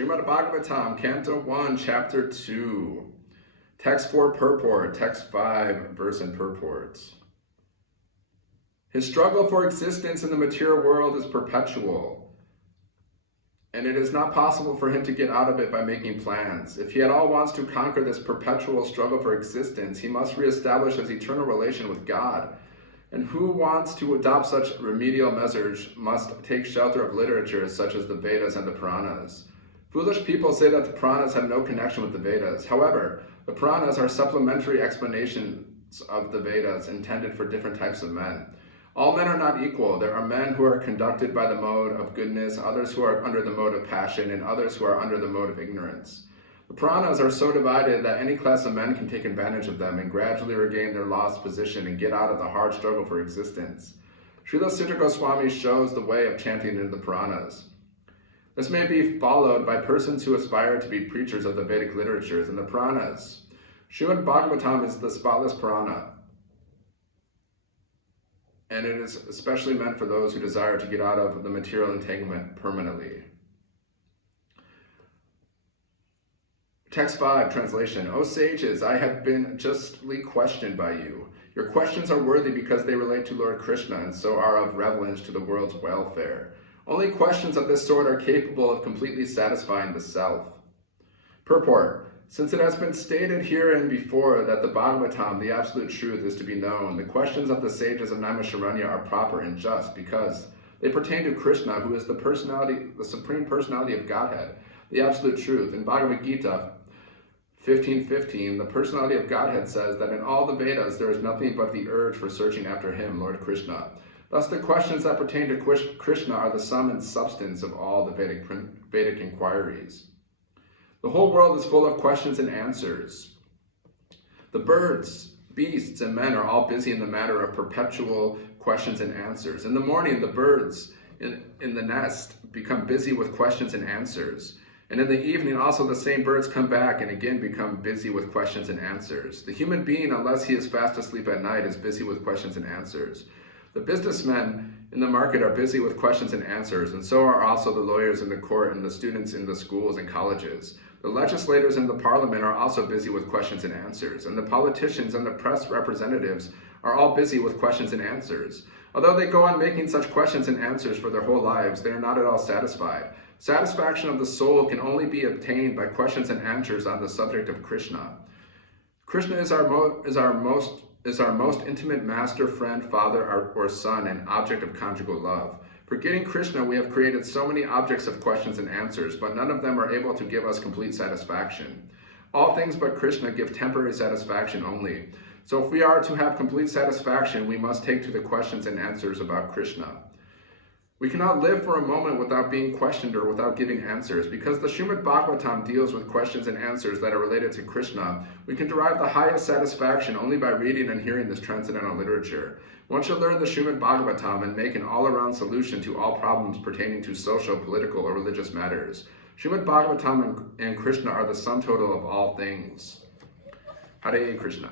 Srimad Bhagavatam, Canto 1, Chapter 2. Text 4 purport, text 5 verse and purport. His struggle for existence in the material world is perpetual, and it is not possible for him to get out of it by making plans. If he at all wants to conquer this perpetual struggle for existence, he must reestablish his eternal relation with God. And who wants to adopt such remedial measures must take shelter of literatures such as the Vedas and the Puranas. Foolish people say that the Puranas have no connection with the Vedas. However, the Puranas are supplementary explanations of the Vedas intended for different types of men. All men are not equal. There are men who are conducted by the mode of goodness, others who are under the mode of passion, and others who are under the mode of ignorance. The Puranas are so divided that any class of men can take advantage of them and gradually regain their lost position and get out of the hard struggle for existence. Srila Sutta Goswami shows the way of chanting in the Puranas. This may be followed by persons who aspire to be preachers of the Vedic literatures and the Puranas. Srimad Bhagavatam is the spotless Purana, and it is especially meant for those who desire to get out of the material entanglement permanently. Text 5, translation. O sages, I have been justly questioned by you. Your questions are worthy because they relate to Lord Krishna and so are of relevance to the world's welfare. Only questions of this sort are capable of completely satisfying the self. Purport. Since it has been stated herein before that the Bhagavatam, the absolute truth, is to be known, the questions of the sages of Naimisharanya are proper and just because they pertain to Krishna, who is the Supreme Personality of Godhead, the absolute truth. In Bhagavad Gita 15:15, the personality of Godhead says that in all the Vedas there is nothing but the urge for searching after him, Lord Krishna. Thus the questions that pertain to Krishna are the sum and substance of all the Vedic inquiries. The whole world is full of questions and answers. The birds, beasts, and men are all busy in the matter of perpetual questions and answers. In the morning, the birds in the nest become busy with questions and answers. And in the evening, also the same birds come back and again become busy with questions and answers. The human being, unless he is fast asleep at night, is busy with questions and answers. The businessmen in the market are busy with questions and answers, and so are also the lawyers in the court and the students in the schools and colleges. The legislators in the parliament are also busy with questions and answers, and the politicians and the press representatives are all busy with questions and answers. Although they go on making such questions and answers for their whole lives, they are not at all satisfied. Satisfaction of the soul can only be obtained by questions and answers on the subject of Krishna. Krishna is our most intimate master, friend, father, or son, and object of conjugal love. Forgetting Krishna, we have created so many objects of questions and answers, but none of them are able to give us complete satisfaction. All things but Krishna give temporary satisfaction only. So if we are to have complete satisfaction, we must take to the questions and answers about Krishna. We cannot live for a moment without being questioned or without giving answers. Because the Srimad Bhagavatam deals with questions and answers that are related to Krishna, we can derive the highest satisfaction only by reading and hearing this transcendental literature. One should learn the Srimad Bhagavatam and make an all-around solution to all problems pertaining to social, political, or religious matters. Srimad Bhagavatam and Krishna are the sum total of all things. Hare Krishna.